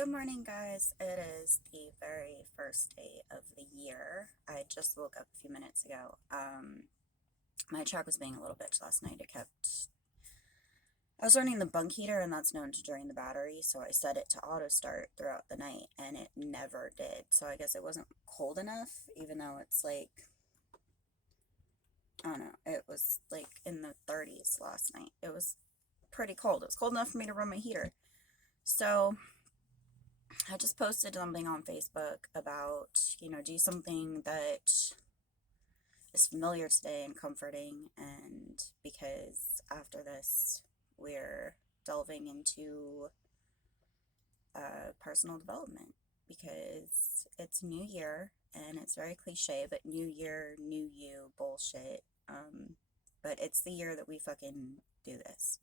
Good morning, guys. It is the very first day of the year. I just woke up a few minutes ago. My truck was being a little bitch last night. I was running the bunk heater, and that's known to drain the battery, so I set it to auto start throughout the night, and it never did. So I guess it wasn't cold enough, even though it's like, I don't know, it was like in the 30s last night. It was pretty cold. It was cold enough for me to run my heater. So I just posted something on Facebook about, do something that is familiar today and comforting. And because after this, we're delving into personal development because it's New Year and it's very cliche, but New Year, new you bullshit. But it's the year that we fucking do this.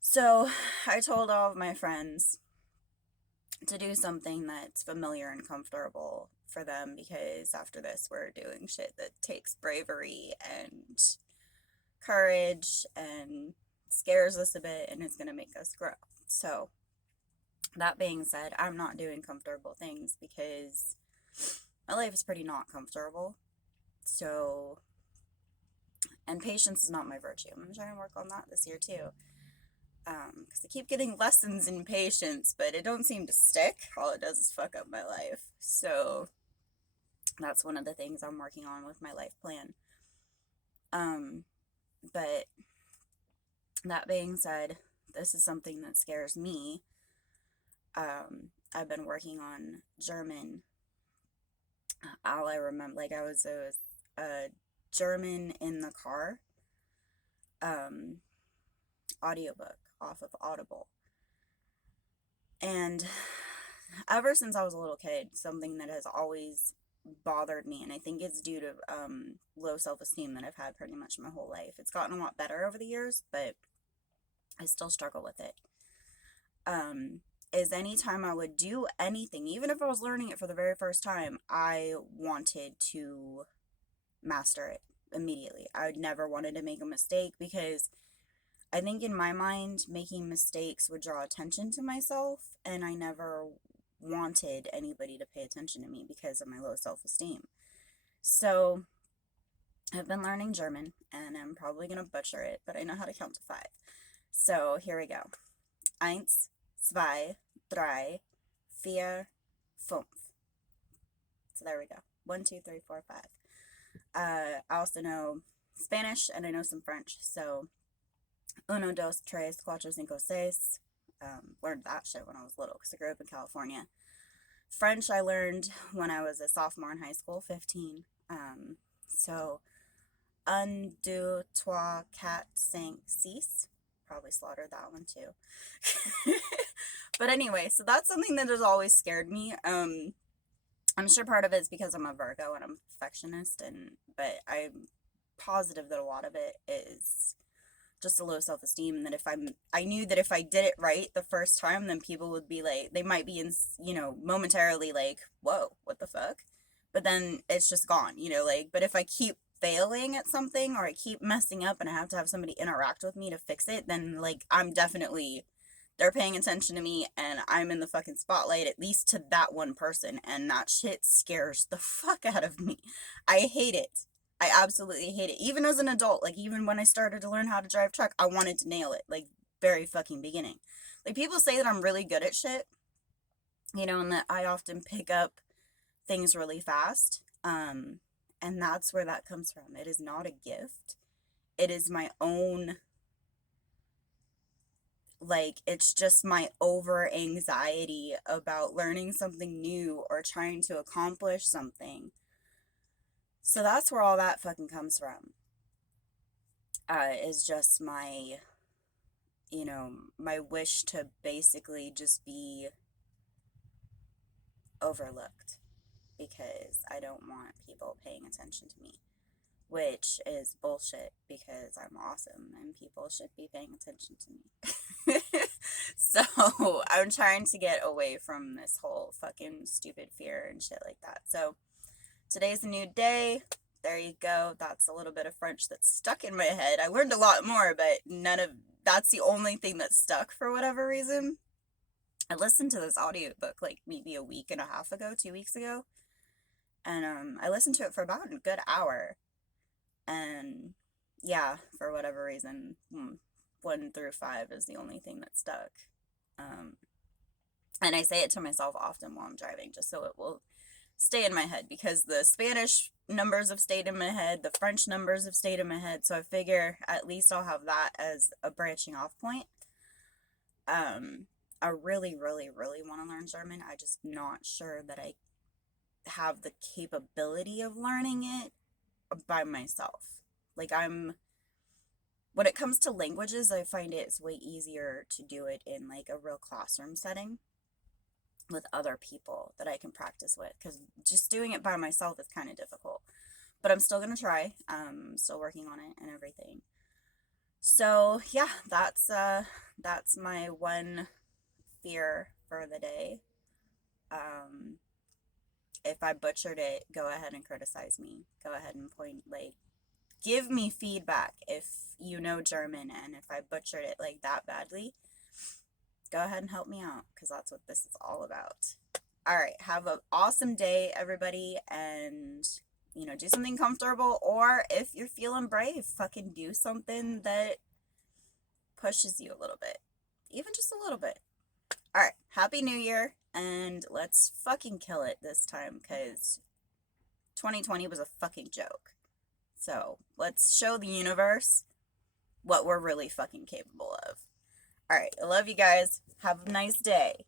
So I told all of my friends to do something that's familiar and comfortable for them because after this we're doing shit that takes bravery and courage and scares us a bit and is going to make us grow. So that being said, I'm not doing comfortable things because my life is pretty not comfortable. So, and patience is not my virtue. I'm trying to work on that this year too. Because I keep getting lessons in patience, but it don't seem to stick. All it does is fuck up my life. So that's one of the things I'm working on with my life plan. But that being said, this is something that scares me. I've been working on German. All I remember, like I was a German in the car audiobook off of Audible. And ever since I was a little kid, something that has always bothered me, and I think it's due to low self-esteem that I've had pretty much my whole life. It's gotten a lot better over the years, but I still struggle with it. Is anytime I would do anything, even if I was learning it for the very first time, I wanted to master it immediately. I never wanted to make a mistake because I think in my mind, making mistakes would draw attention to myself, and I never wanted anybody to pay attention to me because of my low self-esteem. So I've been learning German, and I'm probably going to butcher it, but I know how to count to 5. So here we go. Eins, zwei, drei, vier, fünf. So there we go. 1, 2, 3, 4, 5. I also know Spanish, and I know some French, so uno, dos, tres, cuatro, cinco, seis. Learned that shit when I was little because I grew up in California. French I learned when I was a sophomore in high school, 15. So, un, deux, trois, quatre, cinq, six. Probably slaughtered that one too. But anyway, so that's something that has always scared me. I'm sure part of it is because I'm a Virgo and I'm a perfectionist, but I'm positive that a lot of it is just a low self-esteem, and that I knew that if I did it right the first time, then people would be like, they might be momentarily like, whoa, what the fuck, but then it's just gone, like. But if I keep failing at something or I keep messing up and I have to have somebody interact with me to fix it, then like they're paying attention to me and I'm in the fucking spotlight, at least to that one person, and that shit scares the fuck out of me. I hate it. I absolutely hate it. Even as an adult, like even when I started to learn how to drive truck, I wanted to nail it, like very fucking beginning. Like people say that I'm really good at shit, and that I often pick up things really fast. And that's where that comes from. It is not a gift. It is my own, like, it's just my over anxiety about learning something new or trying to accomplish something. So that's where all that fucking comes from. Is just my wish to basically just be overlooked because I don't want people paying attention to me, which is bullshit because I'm awesome and people should be paying attention to me. So I'm trying to get away from this whole fucking stupid fear and shit like that. So today's a new day. There you go. That's a little bit of French that's stuck in my head. I learned a lot more, but that's the only thing that stuck for whatever reason. I listened to this audiobook like maybe a week and a half ago, 2 weeks ago, and I listened to it for about a good hour. And yeah, for whatever reason, 1 through 5 is the only thing that stuck. Um, and I say it to myself often while I'm driving, just so it will stay in my head, because the Spanish numbers have stayed in my head, the French numbers have stayed in my head, so I figure at least I'll have that as a branching off point. Um, I really, really, really want to learn German. I just not sure that I have the capability of learning it by myself. Like when it comes to languages, I find it's way easier to do it in like a real classroom setting with other people that I can practice with, because just doing it by myself is kind of difficult. But I'm still gonna try. Still working on it and everything. So yeah, that's my one fear for the day. Um, if I butchered it, go ahead and criticize me. Go ahead and give me feedback if you know German, and if I butchered it like that badly, go ahead and help me out, because that's what this is all about. All right, have an awesome day, everybody, and do something comfortable, or if you're feeling brave, fucking do something that pushes you a little bit, even just a little bit. All right, happy new year, and let's fucking kill it this time, because 2020 was a fucking joke. So let's show the universe what we're really fucking capable of. All right, I love you guys. Have a nice day.